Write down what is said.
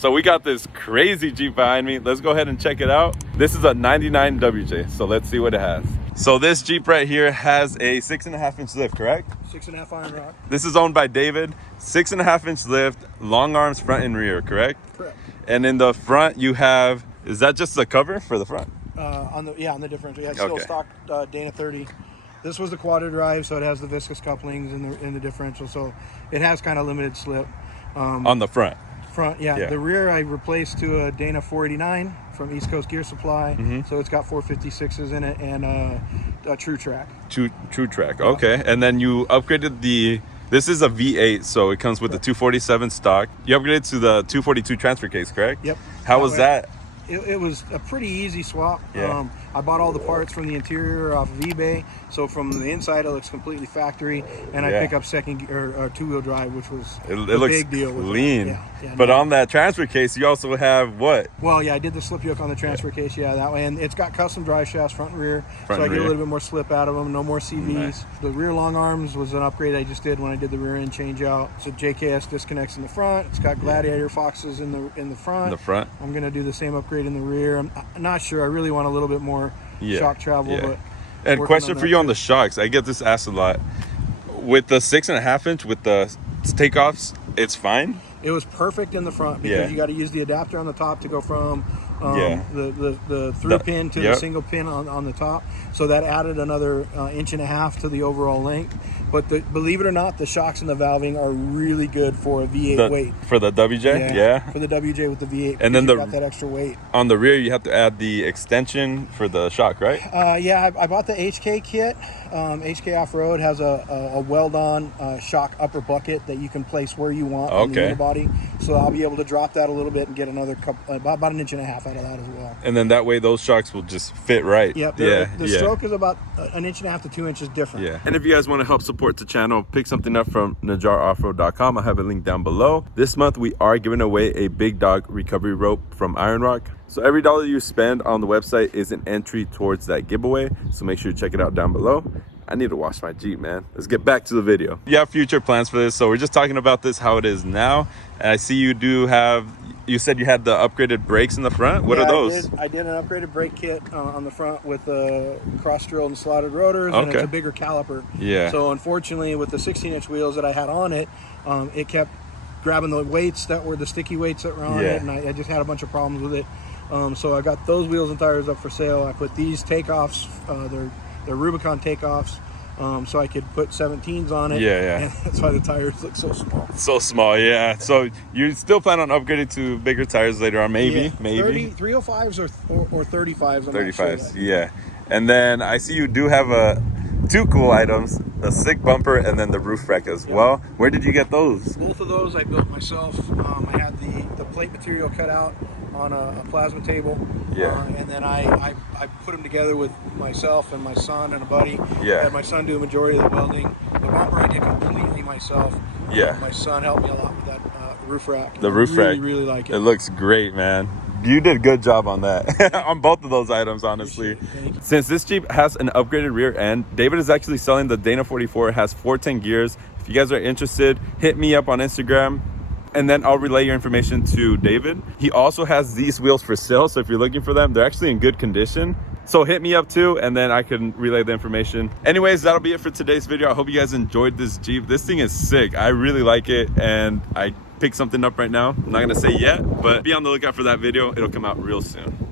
So we got this crazy Jeep behind me. Let's go ahead and check it out. This is a 99 WJ, so let's see what it has. So this Jeep right here has a 6.5-inch lift, correct? 6.5 iron rod. This is owned by David. 6.5-inch lift, long arms front and rear, correct? Correct. And in the front you have, is that just the cover for the front? On the differential. Yeah, it's still stock Dana 30. This was the quad drive, so it has the viscous couplings in the differential, so it has kind of limited slip. On the front? Front, yeah. The rear I replaced to a Dana 489 from East Coast Gear Supply, so it's got 456s in it and a True Track. True Track, okay. And then you upgraded this is a V8, so it comes with the 247 stock. You upgraded to the 242 transfer case, correct? Yep. How was that? It was a pretty easy swap. Yeah. I bought all the parts from the interior off of eBay, so from the inside it looks completely factory, and I pick up second or two-wheel drive, which was it looks big deal. Clean. But on that transfer case, you also have what? Well, yeah, I did the slip yoke on the transfer case, that way, and it's got custom drive shafts front and rear, so I get a little bit more slip out of them. No more CVs. Nice. The rear long arms was an upgrade I just did when I did the rear end change out. So JKS Disconnects in the front. It's got Gladiator Foxes in the front. I'm gonna do the same upgrade in the rear. I'm not sure. I really want a little bit more shock travel. But and question for you on the shocks, I get this asked a lot. With the 6.5-inch with the takeoffs, it's fine. It was perfect in the front because you got to use the adapter on the top to go from the through pin to the single pin on the top. So that added another 1.5 inches to the overall length. But believe it or not, the shocks and the valving are really good for a V8 weight. For the WJ? Yeah. For the WJ with the V8. And then got that extra weight. On the rear, you have to add the extension for the shock, right? I bought the HK kit. HK Offroad has a weld-on shock upper bucket that you can place where you want on the unibody. So I'll be able to drop that a little bit and get another about 1.5 inches out of that as well. And then that way those shocks will just fit right. Yep. The stroke is about 1.5 inches to 2 inches different. Yeah. And if you guys want to help support the channel, pick something up from NajarOffroad.com. I'll have a link down below. This month we are giving away a Big Dog recovery rope from Iron Rock. So every dollar you spend on the website is an entry towards that giveaway. So make sure you check it out down below. I need to wash my Jeep, man. Let's get back to the video. You have future plans for this. So we're just talking about this, how it is now. And I see you do have, you said you had the upgraded brakes in the front. What are those? I did an upgraded brake kit on the front with cross-drilled and slotted rotors, and it's a bigger caliper. Yeah. So unfortunately, with the 16-inch wheels that I had on it, it kept grabbing the weights that were the sticky weights that were on it, and I just had a bunch of problems with it. So I got those wheels and tires up for sale. I put these takeoffs, they're Rubicon takeoffs, so I could put 17s on it. And that's why the tires look so small. So small, yeah. So you still plan on upgrading to bigger tires later on, maybe? 305s or 35s. 35s, yeah. And then I see you do have two cool items, a sick bumper and then the roof rack as well. Where did you get those? Both of those I built myself. I had the plate material cut out on a plasma table, and then I put them together with myself and my son and a buddy. I had my son do a majority of the welding. The bumper I did completely myself. My son helped me a lot with that roof rack. The roof rack, really like it. It looks great, man. You did a good job on that. On both of those items, honestly. Since this Jeep has an upgraded rear end, David is actually selling the Dana 44. It has 410 gears. If you guys are interested, hit me up on Instagram, and then I'll relay your information to David. He also has these wheels for sale, so if you're looking for them, they're actually in good condition. So hit me up too, and then I can relay the information. Anyways, that'll be it for today's video. I hope you guys enjoyed this Jeep. This thing is sick. I really like it, and I picked something up right now. I'm not gonna say yet, but be on the lookout for that video. It'll come out real soon.